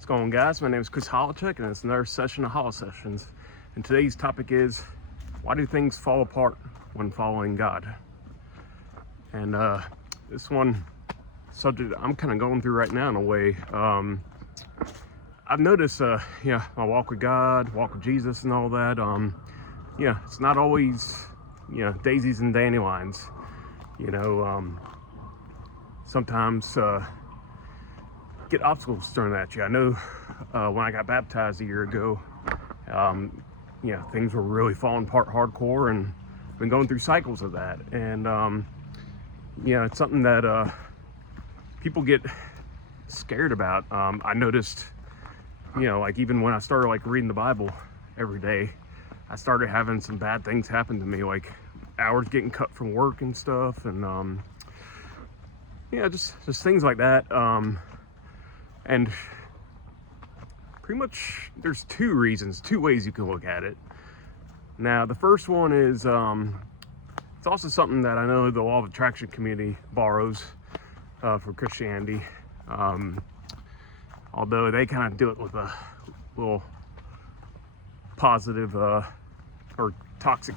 What's going on, guys? My name is Chris Holochek, and it's another session of Holo Sessions. And today's topic is, why do things fall apart when following God? And this one subject I'm kind of going through right now in a way. I've noticed, my walk with God, walk with Jesus, and all that. It's not always, daisies and dandelions. Sometimes get obstacles thrown at you. I know when I got baptized a year ago, things were really falling apart hardcore, and I've been going through cycles of that. And it's something that people get scared about. I noticed, even when I started reading the Bible every day, I started having some bad things happen to me, like hours getting cut from work and stuff, and just things like that. And pretty much there's two ways you can look at it. Now, the first one is, it's also something that I know the Law of Attraction community borrows from Christianity. Although they kind of do it with a little positive or toxic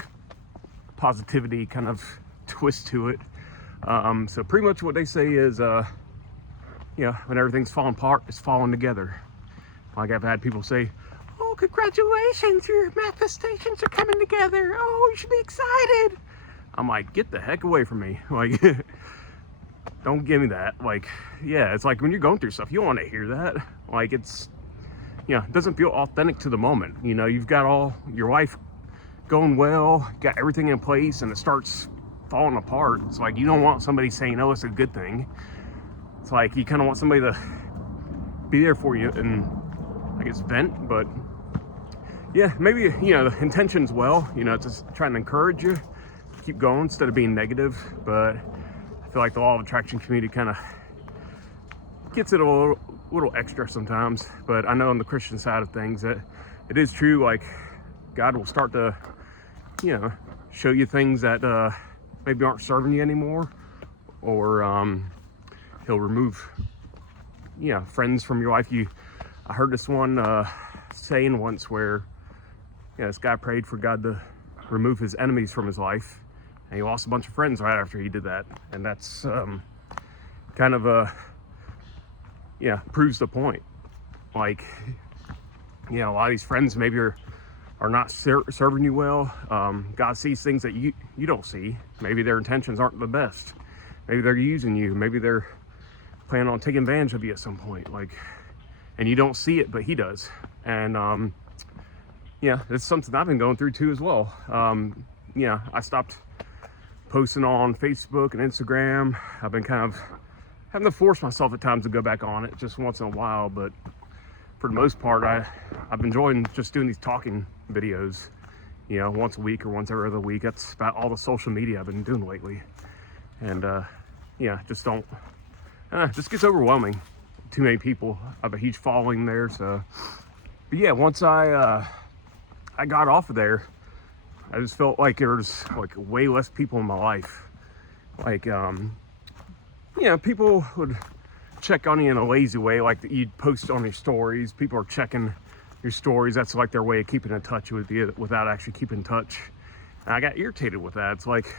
positivity kind of twist to it. So pretty much what they say is, when everything's falling apart, it's falling together. Like, I've had people say, "Oh, congratulations, your manifestations are coming together. Oh, you should be excited." I'm like, get the heck away from me. Like, don't give me that. It's like when you're going through stuff, you don't want to hear that. It's, it doesn't feel authentic to the moment. You've got all your life going well, got everything in place, and it starts falling apart. It's like you don't want somebody saying, "Oh, it's a good thing." It's like you kind of want somebody to be there for you and, I guess, vent. But yeah, maybe, the intention's well, just trying to encourage you to keep going instead of being negative. But I feel like the Law of Attraction community kind of gets it a little extra sometimes. But I know on the Christian side of things that it is true. Like, God will start to, show you things that maybe aren't serving you anymore, or He'll remove, friends from your life. I heard this one saying once where, this guy prayed for God to remove his enemies from his life, and he lost a bunch of friends right after he did that. And that's kind of proves the point. A lot of these friends maybe are not serving you well. God sees things that you don't see. Maybe their intentions aren't the best. Maybe they're using you. Maybe they're planning on taking advantage of you at some point, and you don't see it, but He does. And it's something I've been going through too as well. I stopped posting on Facebook and Instagram. I've been kind of having to force myself at times to go back on it just once in a while, but for the most part, I've been enjoying just doing these talking videos, once a week or once every other week. That's about all the social media I've been doing lately. And just gets overwhelming. Too many people. I have a huge following there. So, but yeah, once I got off of there, I just felt like there was way less people in my life. People would check on you in a lazy way, like you'd post on your stories. People are checking your stories. That's like their way of keeping in touch with you without actually keeping in touch. And I got irritated with that. It's like,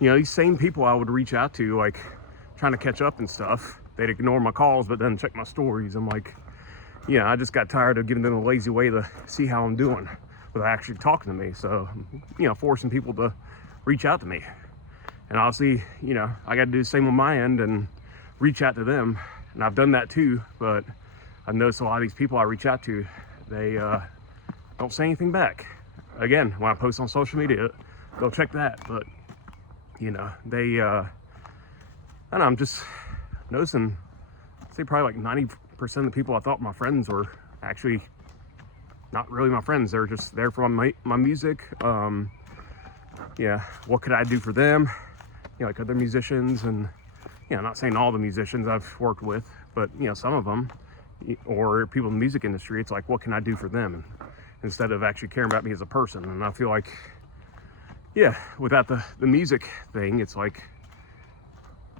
these same people I would reach out to, trying to catch up and stuff, they'd ignore my calls but then check my stories. I'm like, I just got tired of giving them a lazy way to see how I'm doing without actually talking to me. So, forcing people to reach out to me. And obviously, I got to do the same on my end and reach out to them. And I've done that too, but I've noticed a lot of these people I reach out to, they don't say anything back. Again, when I post on social media, go check that. But, they, I don't know, I'm just noticing, say probably 90% of the people I thought my friends were actually not really my friends. They're just there for my music. What could I do for them? Like other musicians, and not saying all the musicians I've worked with, but some of them, or people in the music industry. It's like, what can I do for them, instead of actually caring about me as a person? And I feel like, without the music thing, it's like,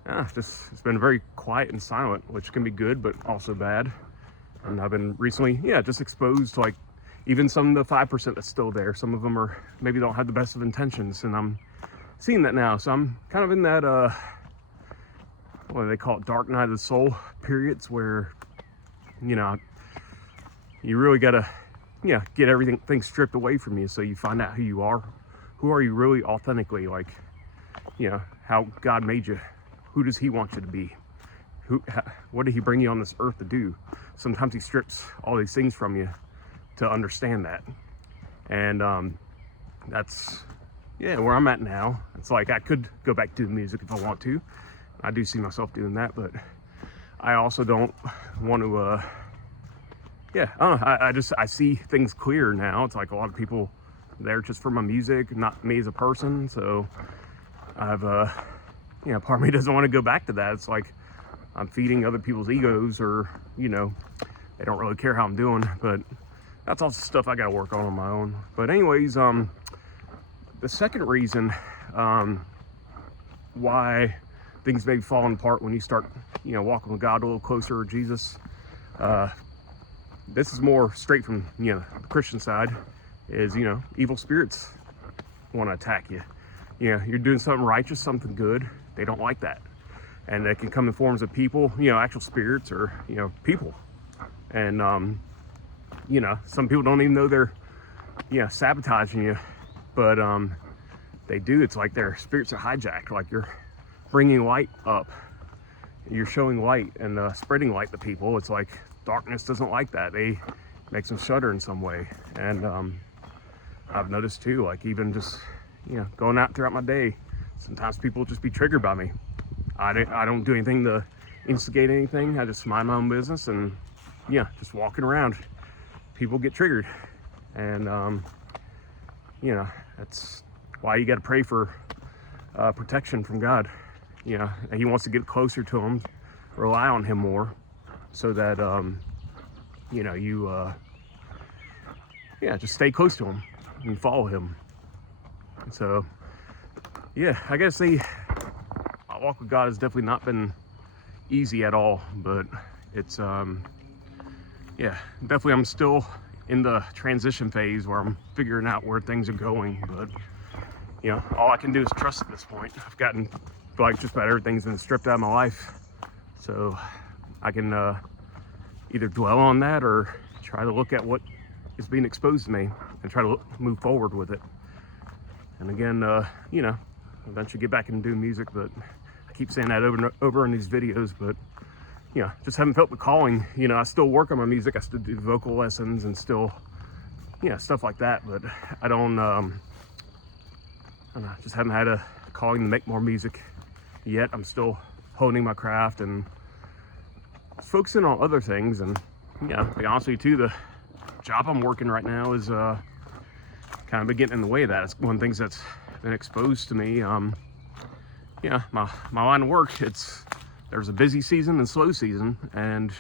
it's been very quiet and silent, which can be good, but also bad. And I've been recently, just exposed to like even some of the 5% that's still there. Some of them are maybe don't have the best of intentions, and I'm seeing that now. So I'm kind of in that what do they call it, dark night of the soul periods, where you really gotta get everything stripped away from you, so you find out who you are. Who are you really authentically? Like, how God made you. Who does he want you to be? What did he bring you on this earth to do? Sometimes he strips all these things from you to understand that. And that's where I'm at now. It's like I could go back to the music if I want to. I do see myself doing that, but I also don't want to I don't know. I see things clear now. It's like a lot of people there just for my music, not me as a person. So I've part of me doesn't want to go back to that. It's like I'm feeding other people's egos, or they don't really care how I'm doing. But that's also stuff I got to work on my own. But anyways, the second reason why things may be falling apart when you start walking with God a little closer, or Jesus, this is more straight from the Christian side, is evil spirits want to attack you. You're doing something righteous, something good, they don't like that. And they can come in forms of people, actual spirits, or people. And some people don't even know they're sabotaging you, but they do. It's like their spirits are hijacked. Like you're bringing light up, you're showing light and spreading light to people. It's like darkness doesn't like that. They makes them shudder in some way. And I've noticed too, like even just going out throughout my day, sometimes people just be triggered by me. I don't do anything to instigate anything. I just mind my own business, and just walking around, people get triggered. And that's why you got to pray for protection from God. And he wants to get closer to him, rely on him more, so that you just stay close to him and follow him. And so I gotta say, my walk with God has definitely not been easy at all, but it's definitely I'm still in the transition phase where I'm figuring out where things are going. But all I can do is trust at this point. I've gotten like just about everything's been stripped out of my life, so I can either dwell on that or try to look at what is being exposed to me and try to move forward with it. And again, eventually get back and do music. But I keep saying that over and over in these videos, but just haven't felt the calling. I still work on my music, I still do vocal lessons and still stuff like that, but I don't know, just haven't had a calling to make more music yet. I'm still honing my craft and focusing on other things. And to be honest with you too, the job I'm working right now is kind of been getting in the way of that. It's one of the things that's been exposed to me. My line of work, there's a busy season and slow season, and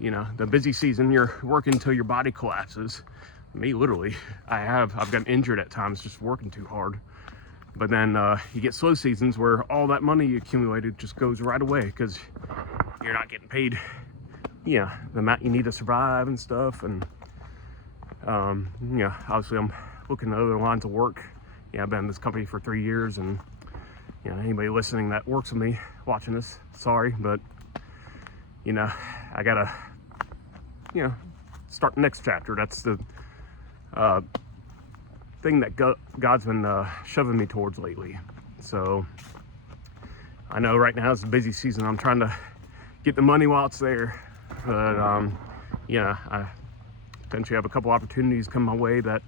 the busy season you're working until your body collapses. Me, literally, I've gotten injured at times just working too hard. But then you get slow seasons where all that money you accumulated just goes right away because you're not getting paid the amount you need to survive and stuff. And obviously I'm looking at other lines of work. I've been in this company for 3 years, and anybody listening that works with me watching this, sorry, but I gotta start the next chapter. That's the thing that God's been shoving me towards lately. So I know right now it's a busy season. I'm trying to get the money while it's there, but I potentially have a couple opportunities come my way that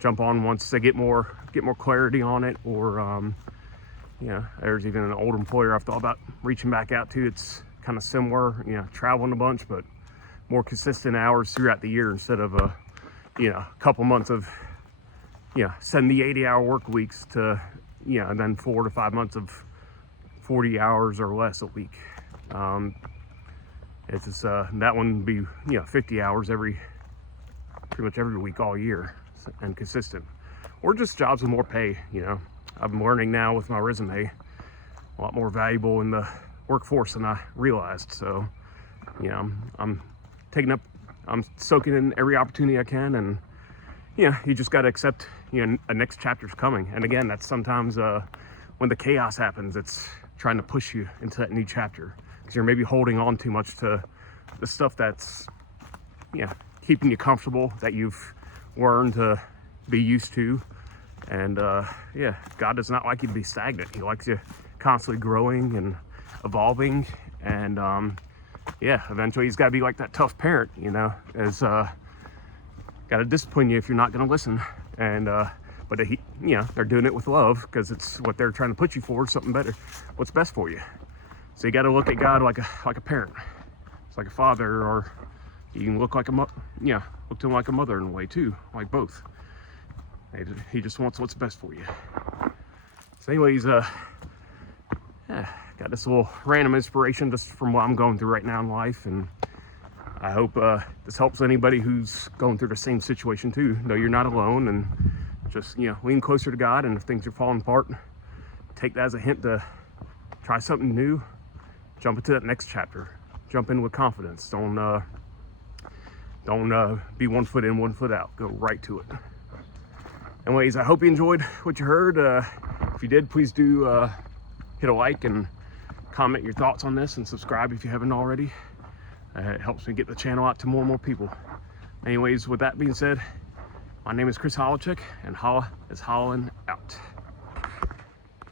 jump on once they get more clarity on it. Or there's even an old employer I've thought about reaching back out to. It's kind of similar, traveling a bunch, but more consistent hours throughout the year instead of a couple months of 70, 80-hour work weeks to and then 4 to 5 months of 40 hours or less a week. It's just that one would be 50 hours pretty much every week all year, and consistent. Or just jobs with more pay. I'm learning now with my resume, a lot more valuable in the workforce than I realized. So You know, I'm soaking in every opportunity I can, and you just got to accept, a next chapter's coming. And again, that's sometimes when the chaos happens, it's trying to push you into that new chapter, because you're maybe holding on too much to the stuff that's, keeping you comfortable, that you've learned to be used to. And God does not like you to be stagnant. He likes you constantly growing and evolving. And eventually he's got to be like that tough parent, as got to discipline you if you're not going to listen. And but they're doing it with love, because it's what they're trying to put you for, something better, what's best for you. So you got to look at God like a parent. It's like a father, or you can look like look to him like a mother in a way too, like both. He just wants what's best for you. So anyways, got this little random inspiration just from what I'm going through right now in life, and I hope this helps anybody who's going through the same situation too. Know you're not alone, and just lean closer to God. And if things are falling apart, take that as a hint to try something new. Jump into that next chapter. Jump in with confidence. Don't be 1 foot in, 1 foot out. Go right to it. Anyways, I hope you enjoyed what you heard. If you did, please do hit a like and comment your thoughts on this, and subscribe if you haven't already. It helps me get the channel out to more and more people. Anyways, with that being said, my name is Chris Holowchik, and Holla is hollering out.